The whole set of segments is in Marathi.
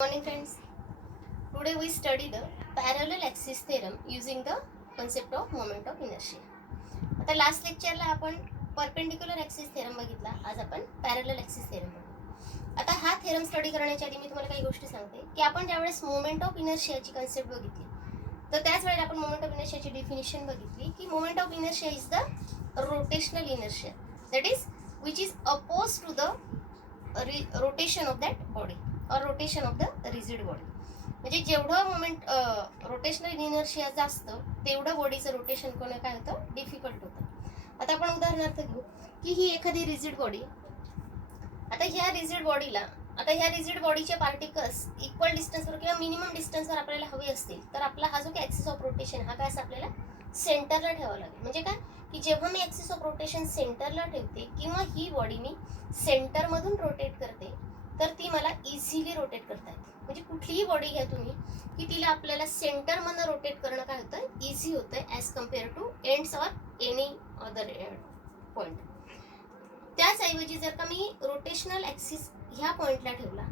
Morning friends. Today we study the parallel axis theorem using the concept of moment of inertia. आता लास्ट लेक्चरला आपण परपेंडिक्युलर ॲक्सिस थेरम बघितला. आज आपण पॅरलल ॲक्सिस थेरम बघू. आता हा थेरम स्टडी करण्याच्या आधी मी तुम्हाला काही गोष्टी सांगते की आपण ज्यावेळेस मोमेंट ऑफ इनर्शियाची कन्सेप्ट बघितली तर त्याच वेळेला आपण मोमेंट ऑफ इनर्शियाची डेफिनेशन बघितली की moment of inertia is the rotational inertia that is which is oppose to the rotation of that body और rotation of the rigid body. म्हणजे जेवढं मोमेंट रोटेशनल इनर्शिया जास्त तेवढं बॉडीचं रोटेशन करणं काय होतं, डिफिकल्ट होतं. आता आपण उदाहरणार्थ घेऊ की ही एखादी रिजिड बॉडी. आता ह्या रिजिड बॉडीचे पार्टिकल्स इक्वल डिस्टन्सवर किंवा मिनिमम डिस्टन्सवर आपल्याला हवे असतील तर आपला हा जो काही ॲक्सिस ऑफ रोटेशन हा काय आपल्याला सेंटरला ठेवावा लागेल. म्हणजे काय की जेव्हा मी ॲक्सिस ऑफ रोटेशन सेंटरला ठेवते किंवा ही बॉडी मी सेंटरमधून रोटेट करते तर ती मला इझिली रोटेट करता येते. म्हणजे कुठलीही बॉडी घ्या तुम्ही की तिला आपल्याला सेंटरमधनं रोटेट करणं काय होतं, इझी होतं as compare to ends or any other point. त्याचऐवजी जर का मी रोटेशनल ॲक्सिस ह्या पॉईंटला ठेवला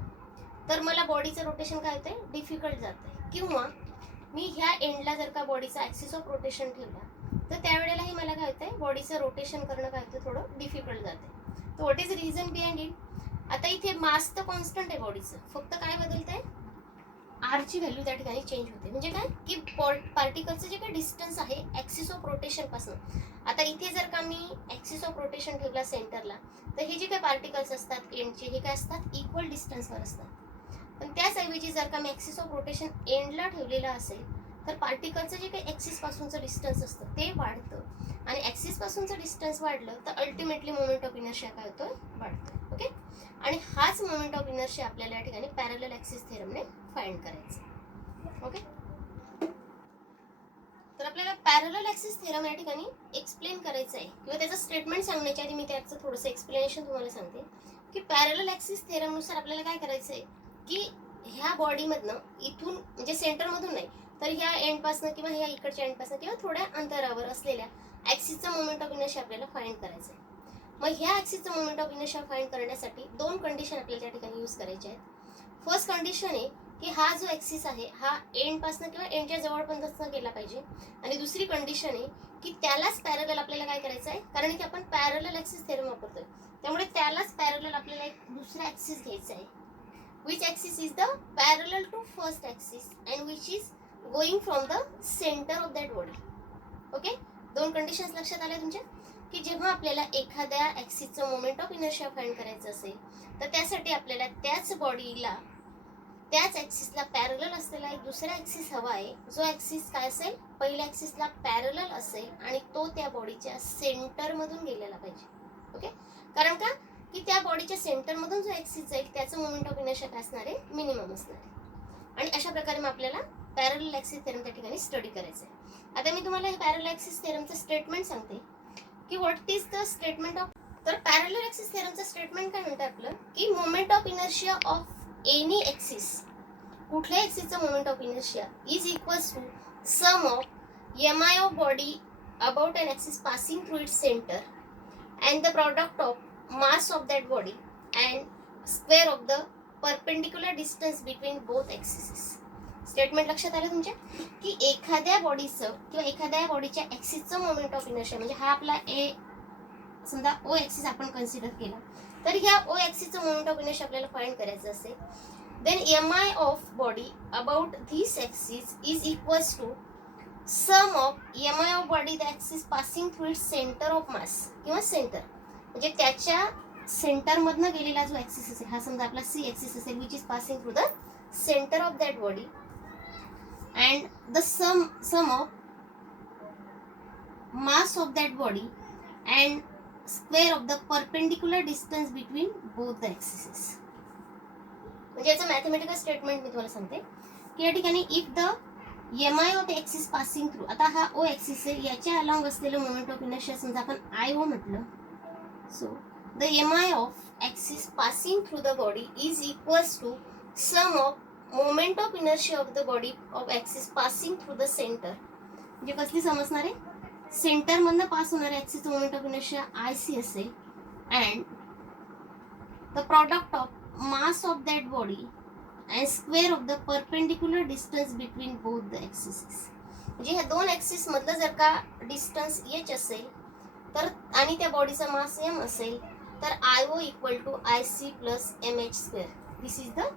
तर मला बॉडीचं रोटेशन काय होतं, डिफिकल्ट जातं. किंवा मी ह्या एंडला जर का बॉडीचा ॲक्सिस ऑफ रोटेशन ठेवला तर त्यावेळेलाही मला काय होतं, बॉडीचं रोटेशन करणं काय होतं, थोडं डिफिकल्ट जाते. तर what is reason behind it. आता इथे मास तर कॉन्स्टंट आहे बॉडीचं, फक्त काय बदलत आहे, आरची व्हॅल्यू त्या ठिकाणी चेंज होते. म्हणजे काय की पार्टिकलचं जे काही डिस्टन्स आहे ॲक्सिस ऑफ रोटेशन पासून. आता इथे जर का मी ॲक्सिस ऑफ रोटेशन ठेवला सेंटरला तर हे जे काही पार्टिकल्स असतात एंडचे हे काय असतात, इक्वल डिस्टन्सवर असतात. पण त्याचऐवजी जर का मी ॲक्सिस ऑफ रोटेशन एंडला ठेवलेला असेल तर पार्टिकलचं जे काही ॲक्सिस पासूनचं डिस्टन्स असतं ते वाढतं. आणि ॲक्सिस पासूनचं डिस्टन्स वाढलं तर अल्टिमेटली मोमेंट ऑफ इनर्शिया काय होतं, वाढतं. ओके. आणि हाच मोमेंट ऑफ इनर्शिया आपल्याला या ठिकाणी पॅरलल ॲक्सिस थेरमने फाइंड करायचं. ओके. तर आपल्याला पॅरलल ॲक्सिस थेरम या ठिकाणी एक्सप्लेन करायचं आहे किंवा त्याचं स्टेटमेंट सांगण्याच्या आधी मी त्याचं थोडंसं एक्सप्लेनेशन तुम्हाला सांगते की पॅरलल ॲक्सिस थेरमनुसार आपल्याला काय करायचं आहे की ह्या बॉडीमधनं इथून म्हणजे सेंटरमधून नाही तर ह्या एंडपासनं किंवा ह्या इकडच्या एंडपासनं किंवा थोड्या अंतरावर असलेल्या ॲक्सिसचा मोमेंट ऑफ इनर्शिया आपल्याला फाइंड करायचं आहे. मग ह्या ॲक्सिसचं मोमेंट ऑफ इनर्शिया फाइंड करण्यासाठी दोन कंडिशन आपल्याला त्या ठिकाणी यूज करायचे आहेत. फर्स्ट कंडिशन आहे की हा जो ॲक्सिस आहे हा एंडपासनं किंवा एंडच्या जवळपर्यंत गेला पाहिजे. आणि दुसरी कंडिशन आहे की त्यालाच पॅरलल आपल्याला काय करायचं आहे, कारण की आपण पॅरलल ॲक्सिस थेरम वापरतोय त्यामुळे त्यालाच पॅरलल आपल्याला एक दुसरा ॲक्सिस घ्यायचा आहे. Which axis is the parallel to first axis and which is going from the centre of that body. Okay. दोन कंडिशन्स लक्षात आल्या तुमच्या की जेव्हा आपल्याला एखाद्या ॲक्सिसचं मोमेंट ऑफ इनर्शिया फाइंड करायचं असेल तर त्यासाठी आपल्याला त्याच बॉडीला त्याच ॲक्सिसला पॅरलल असलेला एक दुसरा ॲक्सिस हवा आहे जो ॲक्सिस काय असेल, पहिल्या ॲक्सिसला पॅरलल असेल आणि तो त्या बॉडीच्या सेंटरमधून गेलेला पाहिजे. ओके. कारण का की त्या बॉडीच्या सेंटरमधून जो ॲक्सिस जाईल त्याचं मोमेंट ऑफ इनर्शिया काय असणार आहे, मिनिमम असणार आहे. आणि अशा प्रकारे मग आपल्याला पॅरलल ॲक्सिस थेरम त्या ठिकाणी स्टडी करायचं आहे. आता मी तुम्हाला हे पॅरलल ॲक्सिस थेरमचं स्टेटमेंट सांगते की what is the statement of. तर पॅरलल ॲक्सिस थेरमचं स्टेटमेंट काय म्हणतं आपलं की moment of inertia of any axis, कुठल्या ॲक्सिसचं moment of inertia is equals to sum of M I of body about an axis passing through its centre and the product of mass of that body and square of the perpendicular distance between both axes. Statement लक्षात आलं तुमच्या की एखाद्या बॉडीचं किंवा एखाद्या बॉडीच्या ॲक्सिसचं मोमेंट ऑफ इनर्शिया म्हणजे हा आपला ए समजा ओ ॲक्सिस आपण कन्सिडर केला तर ह्या ओ ॲक्सिसचं मोमेंट ऑफ इनर्शिया आपल्याला फाइंड करायचं असेल then mi of body about this axis is equals to sum of mi of body the axis passing through its center of mass किंवा सेंटर म्हणजे त्याच्या सेंटरमधनं गेलेला जो ॲक्सिस असेल हा समजा आपला सी ॲक्सिस असेल which is passing through the centre of that body and the sum of mass of that body and square of the perpendicular distance between both the axes. म्हणजे याचं मॅथमॅटिकल स्टेटमेंट मी तुम्हाला सांगते की या ठिकाणी if the M I of the axis passing through, आता हा ओ ॲक्सिस आहे याच्या अलॉंग असलेलं मोमेंट ऑफ इनर्शिया समजा आपण आय ओ म्हटलं, so the M I of axis passing through the body is equals to sum of moment of inertia of the body of axis passing through the centre. म्हणजे कसली समजणार आहे, सेंटरमधनं पास होणाऱ्या ॲक्सिसचं moment of inertia I C असेल and the product of mass of that body and square of the perpendicular distance between both the axes. म्हणजे ह्या दोन ऍक्सिस मधलं जर का डिस्टन्स h असेल तर आणि त्या बॉडीचा मास m असेल तर IO equal to IC plus MH square. This is the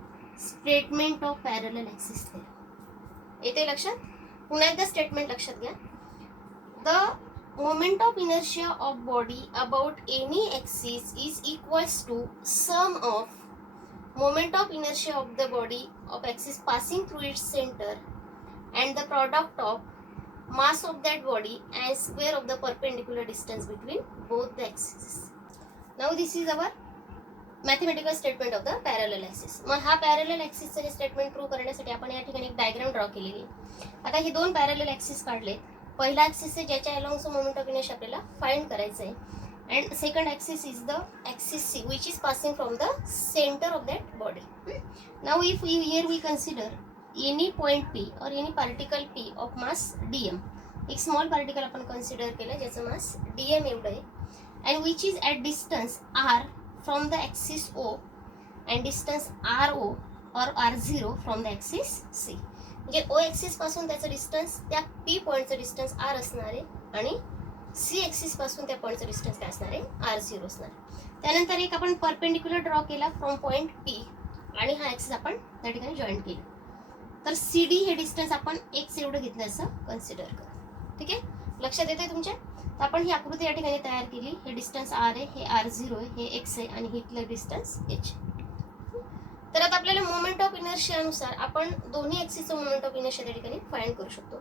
statement of parallel axis theorem. येते लक्षात? पुन्हा एकदा स्टेटमेंट लक्षात घ्या. The moment of inertia of body about any axis is equals to sum of moment of inertia of the body of axis passing through its center and the product of mass of that body and square of the perpendicular distance between both the axes. Now this is our mathematical statement of the parallel axis. मग हा parallel axis चे स्टेटमेंट प्रूव्ह करण्यासाठी आपण या ठिकाणी एक डायग्राम ड्रॉ केलेली. आता हे दोन पॅरलल ऍक्सिस काढले. पहिला ऍक्सिस आहे ज्याच्या अलोंगचं मोमेंट ऑफ इनर्शिया आपल्याला फाइंड करायचं आहे. And second axis is the axis C, which is passing from the center of that body. Now if we here we consider any point P or any particle P of mass dm, एक small particle आपण consider केलं ज्याचं mass dm एवढं आहे and which is at distance r from the axis O and distance ro or r0 from the axis C. म्हणजे O axis पासून त्याचं डिस्टन्स त्या P पॉइंटचं डिस्टन्स r असणार आहे आणि सी ऍक्सिस पासून त्या पॉइंटचं डिस्टन्स काय असणार आहे r0 असणार. त्यानंतर एक आपण परपेंडिक्युलर ड्रॉ केला फ्रॉम पॉइंट P आणि हा ऍक्सिस आपण त्या ठिकाणी जॉईन केला. तर CD हे डिस्टन्स आपण x एवढं घेतलं असं कन्सिडर करा. ठीक आहे, लक्षात येते तुमच्या? तर आपण ही आकृती या ठिकाणी तयार केली. हे डिस्टन्स r आहे, हे r0 आहे, हे x आहे आणि इथलं डिस्टन्स h. तर आता आपल्याला मोमेंट ऑफ इनर्शिया अनुसार आपण दोन्ही ऍक्सिसचं मोमेंट ऑफ इनर्शिया त्या ठिकाणी फाइंड करू शकतो.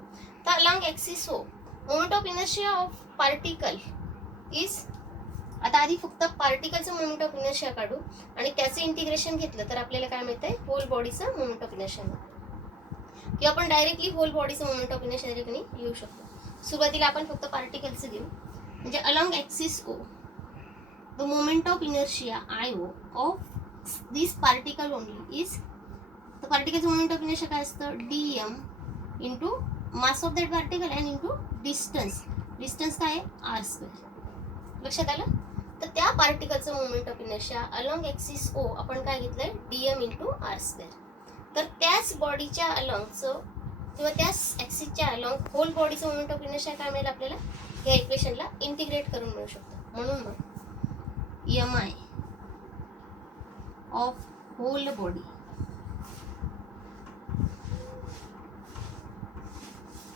तर along axis O moment of inertia of particle is, आता आधी फक्त पार्टिकलचं मोमेंट ऑफ इनर्शिया काढू आणि त्याचं इंटिग्रेशन घेतलं तर आपल्याला काय मिळतंय होल बॉडीचं मोमेंट ऑफ इनर्शिया किंवा आपण डायरेक्टली होल बॉडीचं मोमेंट ऑफ इनर्शिया त्या ठिकाणी लिहू शकतो. सुरुवातीला आपण फक्त पार्टिकलचं घेऊ. म्हणजे along axis O the moment of inertia IO of this particle only is, तर पार्टिकलचं मोमेंट ऑफ इनर्शिया काय असतं dm into mass of that particle and into distance. Distance काय आहे r². लक्षात आलं? तर त्या पार्टिकलचं moment of inertia along axis O आपण काय घेतलंय dm इंटू r². तर त्याच बॉडीच्या अलॉंगचं किंवा त्याच ऍक्सिसच्या अलॉंग होल बॉडीचं मोमेंट ऑफ इनर्शिया काय मिळेल आपल्याला या इक्वेशनला इंटिग्रेट करून मिळू शकतो. म्हणून मग mi of whole body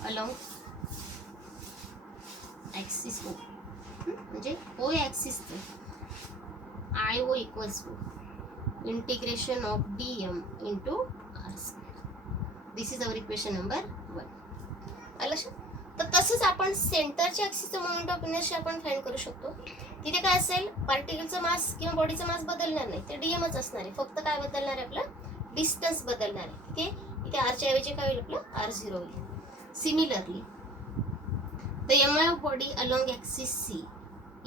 along axis O म्हणजे O ऍक्सिसचं IO equals to integration of dm into r². This is our equation number 1. आलं? तर तसंच आपण सेंटरच्या ऍक्सिसचं मोमेंट ऑफ इनर्शिया आपण फाइंड करू शकतो. तिथे काय असेल पार्टिकलचं मास किंवा बॉडीचं मास बदलणार नाही, ते dmच असणार आहे. फक्त काय बदलणार आहे आपलं डिस्टन्स बदलणार आहे. ठीक आहे, इथे r च्या ऐवजी काय होईल आपलं r0 होईल. Similarly, the mi of body along axis C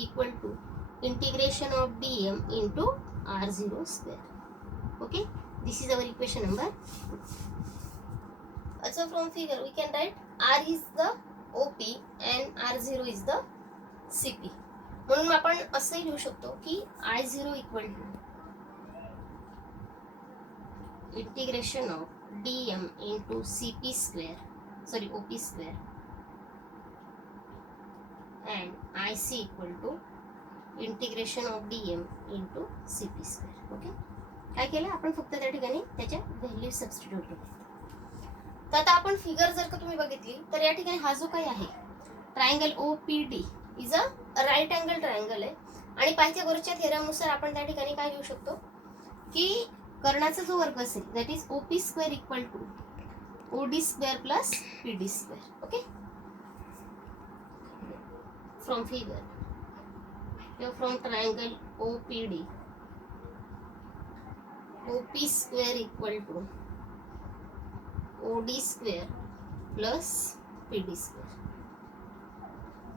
equal to integration of dm into r0 square. Okay, this is our equation number 2. Also from figure we can write r is the OP and r0 is the CP. म्हणून आपण असंही लिहू शकतो की I0 equal to integration of dm into CP square, sorry OP square, and IC equal to integration of dm into CP square. Okay, काय केलं आपण फक्त त्या ठिकाणी त्याच्या व्हॅल्यू सबस्टिट्यूट केल्या. तर आता आपण फिगर जर का तुम्ही बघितली तर या ठिकाणी हा जो काही आहे triangle OPD is a right angle triangle आहे आणि पायथागोरसच्या थेरमनुसार आपण त्या ठिकाणी काय लिहू शकतो की कर्णाचा जो वर्ग असेल that is OP square equal to OD square plus PD square. Okay, from figure किंवा from triangle OPD OP square equal to OD square plus PD square.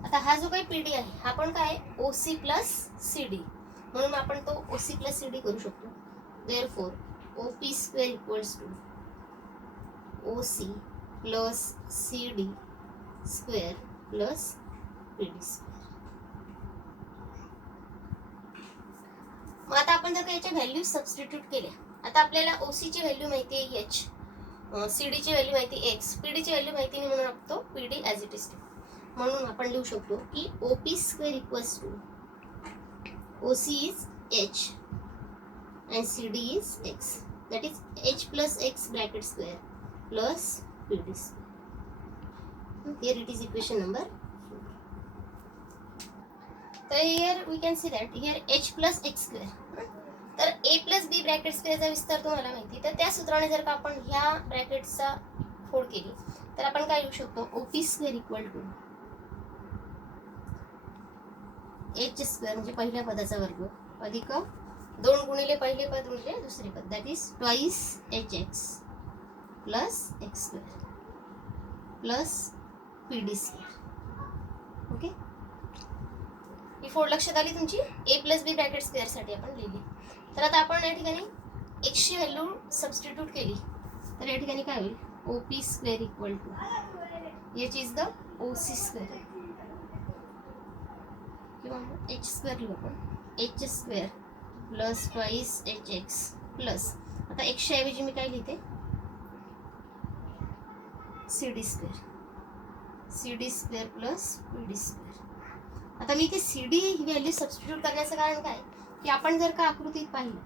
आता हा जो काही PD आहे हा पण काय OC प्लस CD, म्हणून आपण तो OC प्लस CD करू शकतो. Therefore OP square equals to OC plus CD square plus PD square. मग आता आपण जर का याच्या व्हॅल्यू सबस्टिट्यूट केल्या आता आपल्याला ओसी ची व्हॅल्यू माहिती आहे एच, सीडी ची व्हॅल्यू माहिती आहे एक्स, पीडी ची व्हॅल्यू माहिती नाही म्हणून आपण तो पीडी ॲज इट इज. म्हणून आपण लिहू शकतो की OP square equals to OC is H and CD is x, that is h plus x bracket square plus PD square. Here it is equation number 4. So here we can see that here h plus x square. तर a plus b ब्रॅकेट स्क्वेअरचा विस्तार तुम्हाला माहिती, तर त्या सूत्राने जर का आपण ह्या ब्रॅकेटचा फोड केली तर आपण काय लिहू शकतो, OP square equal to H square म्हणजे पहिल्या पदाचा वर्ग अधिक 2 गुणिले पहिले पद म्हणजे दुसरे पद, that is twice H X plus X square plus P D square. Okay, ही फोड लक्षात आली तुमची. ए प्लस बी ब्रॅकेट स्क्वेअरसाठी आपण लिहिली. तर आता आपण या ठिकाणी एक्सची व्हॅल्यू सबस्टिट्यूट केली तर या ठिकाणी काय होईल, O P square equal to H is the O C square किंवा एच स्क्वेअर लिहू आपण, H square plus twice H X plus, आता एक्सच्या ऐवजी मी काय लिहिते, C D square plus P D square. आता मी ते सी डी ही व्हॅल्यू सबस्टिट्यूट करण्याचं कारण काय की आपण जर का आकृतीत पाहिलं